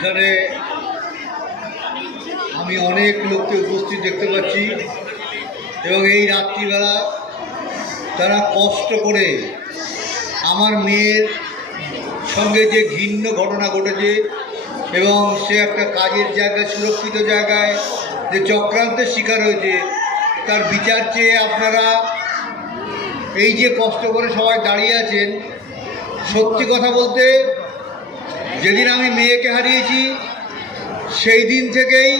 এখানে আমি অনেক লোককে উপস্থিত দেখতে পাচ্ছি এবং এই রাত্রিবেলা তারা কষ্ট করে আমার মেয়ের সঙ্গে যে ঘিন্ন ঘটনা ঘটেছে এবং সে একটা কাজের জায়গায়, সুরক্ষিত জায়গায় যে চক্রান্তের শিকার হয়েছে, তার বিচার চেয়ে আপনারা এই যে কষ্ট করে সবাই দাঁড়িয়ে আছেন, সত্যি কথা বলতে যেদিন আমি মেয়েকে হারিয়েছি সেই দিন থেকেই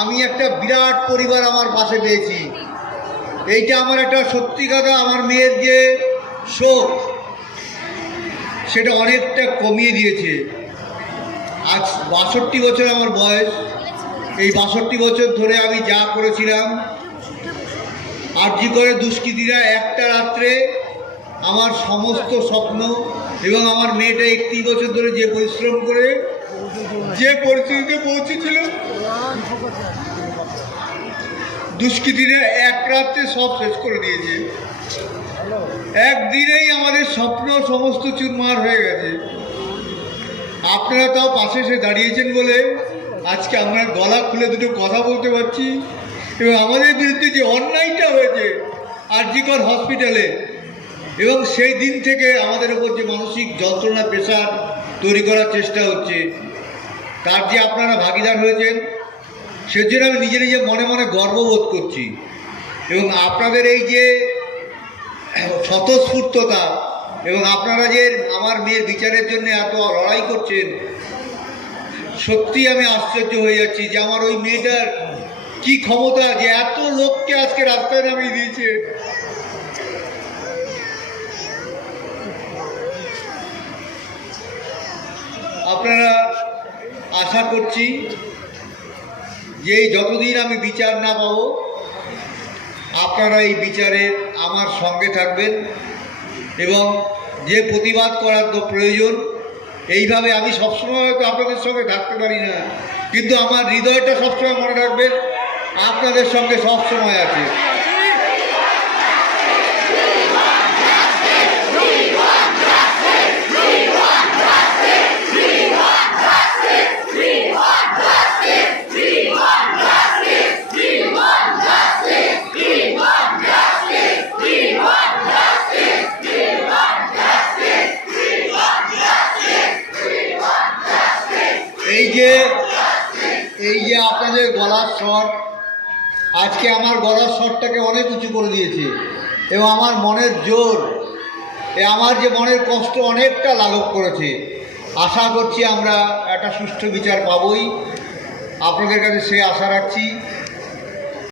আমি একটা বিরাট পরিবার আমার পাশে পেয়েছি। এইটা আমার একটা সত্যি কথা, আমার মেয়ের যে শোক, সেটা অনেকটা কমিয়ে দিয়েছে। আজ বাষট্টি বছর আমার বয়স। এই বাষট্টি বছর ধরে আমি যা করেছিলাম, আর্জি করে দুষ্কৃতীরা একটা রাত্রে আমার সমস্ত স্বপ্ন এবং আমার মেয়েটা একটি বছর ধরে যে পরিশ্রম করে, যে পরিস্থিতিতে পৌঁছেছিল, দুষ্কৃতীরা এক রাত্রে সব শেষ করে দিয়েছে। একদিনেই আমাদের স্বপ্ন সমস্ত চুরমার হয়ে গেছে। আপনারা তাও পাশে এসে দাঁড়িয়েছেন বলে আজকে আমরা গলা খুলে দুটো কথা বলতে পারছি। এবং আমাদের বিরুদ্ধে যে অন্যায়টা হয়েছে আর আরজিকর হসপিটালে এবং সেই দিন থেকে আমাদের উপর যে মানসিক যন্ত্রণা, পেশার তৈরি করার চেষ্টা হচ্ছে, তার যে আপনারা ভাগিদার হয়েছেন, সেজন্য আমি নিজে নিজে মনে মনে গর্ববোধ করছি। এবং আপনাদের এই যে স্বতঃস্ফূর্ততা এবং আপনারা যে আমার মেয়ের বিচারের জন্য এত লড়াই করছেন, সত্যি আমি আশ্চর্য হয়ে যাচ্ছি যে আমার ওই মেয়েটার কি ক্ষমতা, যে এত লোককে আজকে রাস্তায় নামিয়ে দিয়েছে। আপনারা আশা করছি যে যতদিন আমি বিচার না পাবো, আপনারা এই বিচারে আমার সঙ্গে থাকবেন এবং যে প্রতিবাদ করার তো প্রয়োজন, এইভাবে আমি সবসময় হয়তো আপনাদের সঙ্গে থাকতে পারি না, কিন্তু আমার হৃদয়টা সবসময় মনে রাখবেন, আপনাদের সঙ্গে সবসময় আছে। এই যে গলার স্বর, আজকে আমার গলার স্বরটাকে অনেক উঁচু করে দিয়েছে। এবং আমার মনের জোর, এ আমার যে মনের কষ্ট অনেকটা লাঘব করেছে। আশা করছি আমরা একটা সুষ্ঠু বিচার পাবই। আপনাদের কাছে সে আশা রাখছি।